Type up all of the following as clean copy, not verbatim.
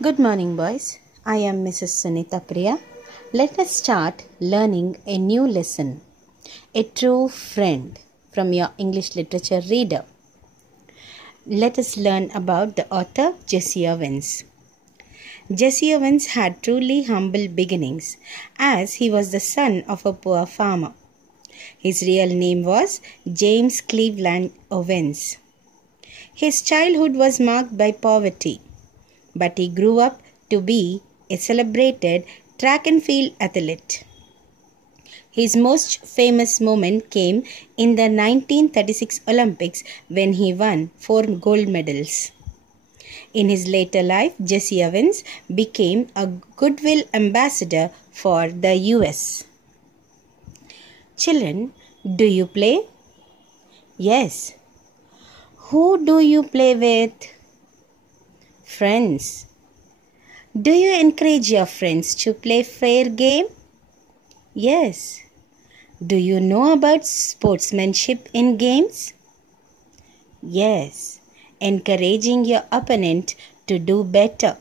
Good morning, boys. I am Mrs. Sunita Priya. Let us start learning a new lesson. A true friend from your English literature reader. Let us learn about the author Jesse Owens. Jesse Owens had truly humble beginnings as he was the son of a poor farmer. His real name was James Cleveland Owens. His childhood was marked by poverty, but he grew up to be a celebrated track and field athlete. His most famous moment came in the 1936 Olympics when he won 4 gold medals. In his later life, Jesse Owens became a goodwill ambassador for the US. Children, do you play? Yes. Who do you play with? Friends. Do you encourage your friends to play fair game? Yes. Do you know about sportsmanship in games? Yes. Encouraging your opponent to do better.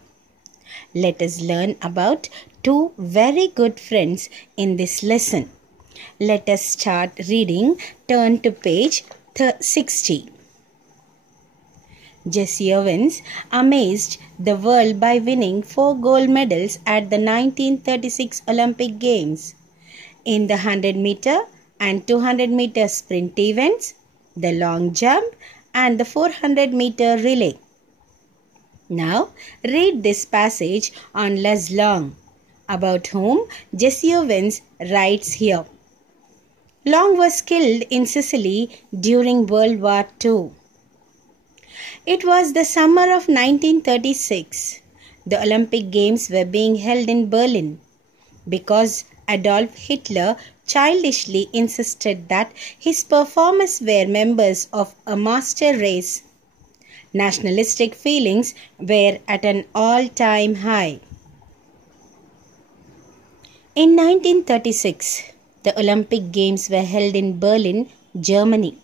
Let us learn about 2 very good friends in this lesson. Let us start reading. Turn to page 60. Jesse Owens amazed the world by winning 4 gold medals at the 1936 Olympic Games in the 100-meter and 200-meter sprint events, the long jump, and the 400-meter relay. Now, read this passage on Les Long, about whom Jesse Owens writes here. Long was killed in Sicily during World War II. It was the summer of 1936. The Olympic Games were being held in Berlin because Adolf Hitler childishly insisted that his performers were members of a master race. Nationalistic feelings were at an all-time high. In 1936, the Olympic Games were held in Berlin, Germany.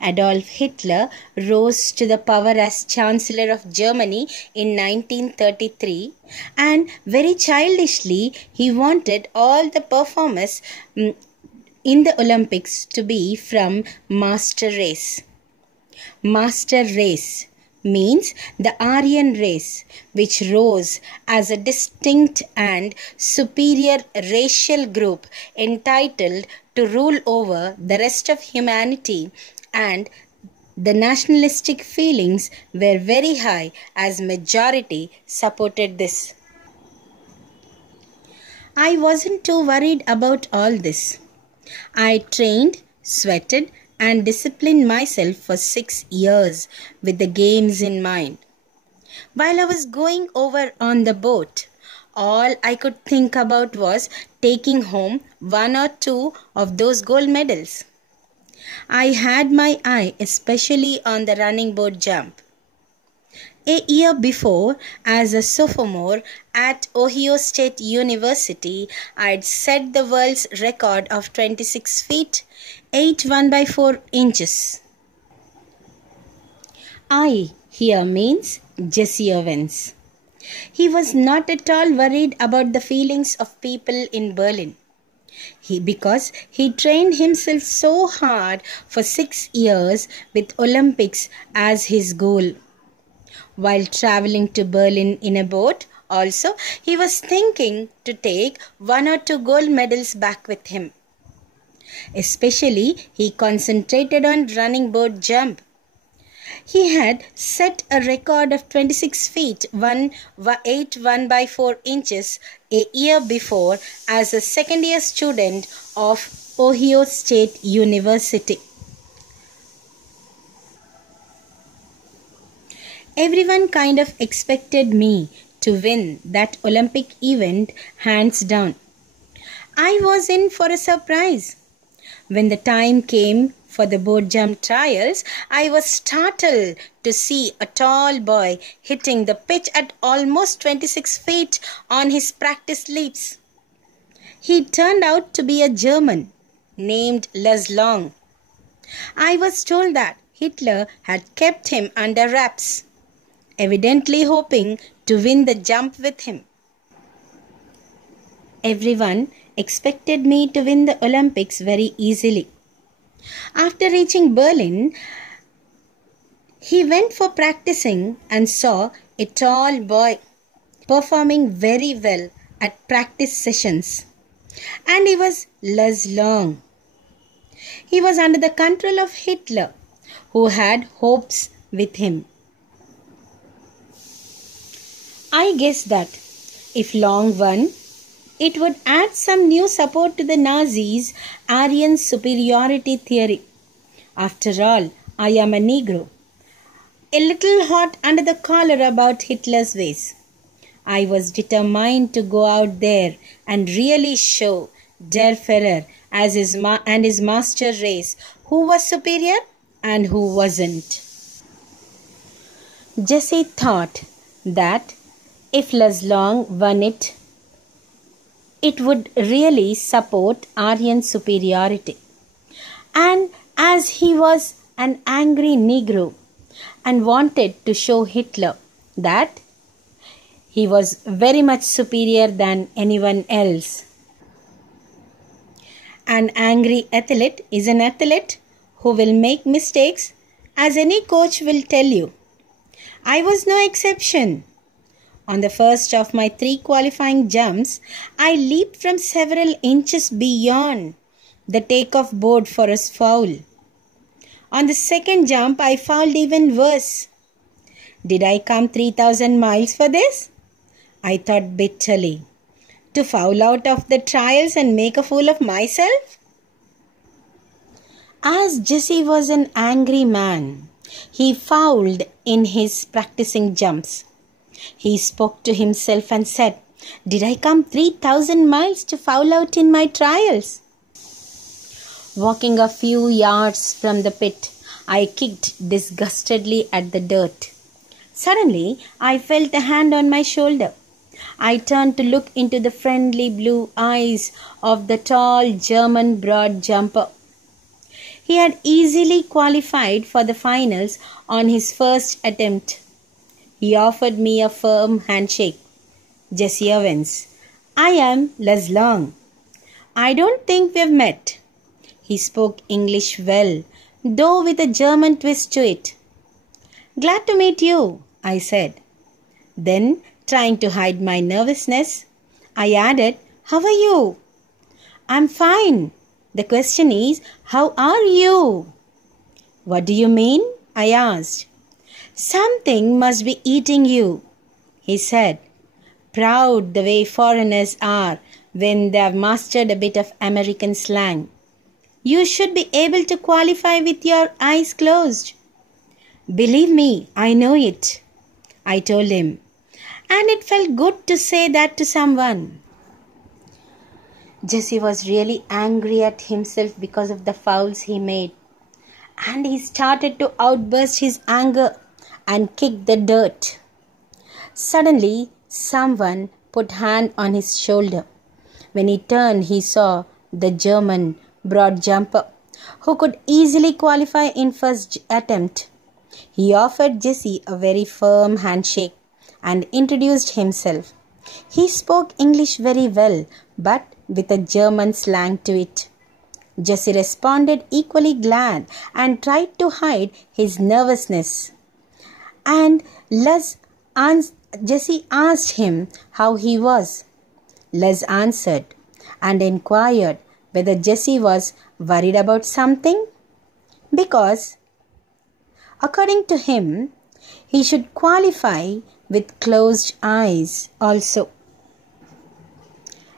Adolf Hitler rose to the power as Chancellor of Germany in 1933, and very childishly he wanted all the performers in the Olympics to be from master race. Master race means the Aryan race, which rose as a distinct and superior racial group entitled to rule over the rest of humanity, and the nationalistic feelings were very high as majority supported this. I wasn't too worried about all this. I trained, sweated, and disciplined myself for 6 years with the games in mind. While I was going over on the boat, all I could think about was taking home 1 or 2 of those gold medals. I had my eye especially on the running boat jump. A year before, as a sophomore at Ohio State University, I'd set the world's record of 26 feet, 8 1/4 inches. I here means Jesse Owens. He was not at all worried about the feelings of people in Berlin. Because he trained himself so hard for 6 years with Olympics as his goal. While traveling to Berlin in a boat, also, he was thinking to take 1 or 2 gold medals back with him. Especially, he concentrated on running boat jump. He had set a record of 26 feet, 8 1/4 inches a year before as a second-year student of Ohio State University. Everyone kind of expected me to win that Olympic event hands down. I was in for a surprise. When the time came for the boat jump trials, I was startled to see a tall boy hitting the pitch at almost 26 feet on his practice leaps. He turned out to be a German named Les Long. I was told that Hitler had kept him under wraps. evidently hoping to win the jump with him. Everyone expected me to win the Olympics very easily. After reaching Berlin, he went for practicing and saw a tall boy performing very well at practice sessions. And he was Lars Long. He was under the control of Hitler, who had hopes with him. I guessed that if Long won, it would add some new support to the Nazis' Aryan superiority theory. After all, I am a Negro, a little hot under the collar about Hitler's ways. I was determined to go out there and really show Der Führer and his master race who was superior and who wasn't. Jesse thought that if Lars Long won it, it would really support Aryan superiority. And as he was an angry Negro and wanted to show Hitler that he was very much superior than anyone else. An angry athlete is an athlete who will make mistakes, as any coach will tell you. I was no exception. On the first of my 3 qualifying jumps, I leaped from several inches beyond the takeoff board for a foul. On the second jump, I fouled even worse. Did I come 3,000 miles for this? I thought bitterly. To foul out of the trials and make a fool of myself? As Jesse was an angry man, he fouled in his practicing jumps. He spoke to himself and said, "Did I come 3,000 miles to foul out in my trials?" Walking a few yards from the pit, I kicked disgustedly at the dirt. Suddenly, I felt a hand on my shoulder. I turned to look into the friendly blue eyes of the tall German broad jumper. He had easily qualified for the finals on his first attempt. He offered me a firm handshake. "Jesse Owens, I am Lars Long. I don't think we've met." He spoke English well, though with a German twist to it. "Glad to meet you," I said. Then, trying to hide my nervousness, I added, "How are you?" "I'm fine. The question is, how are you?" "What do you mean?" I asked. "Something must be eating you," he said, proud the way foreigners are when they have mastered a bit of American slang. "You should be able to qualify with your eyes closed." "Believe me, I know it," I told him, and it felt good to say that to someone. Jesse was really angry at himself because of the fouls he made, and he started to outburst his anger and kick the dirt. Suddenly, someone put hand on his shoulder. When he turned, he saw the German broad jumper, who could easily qualify in first attempt. He offered Jesse a very firm handshake and introduced himself. He spoke English very well, but with a German slang to it. Jesse responded equally glad and tried to hide his nervousness. And Jesse asked him how he was. Les answered and inquired whether Jesse was worried about something, because, according to him, he should qualify with closed eyes also.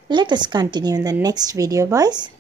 Let us continue in the next video, boys.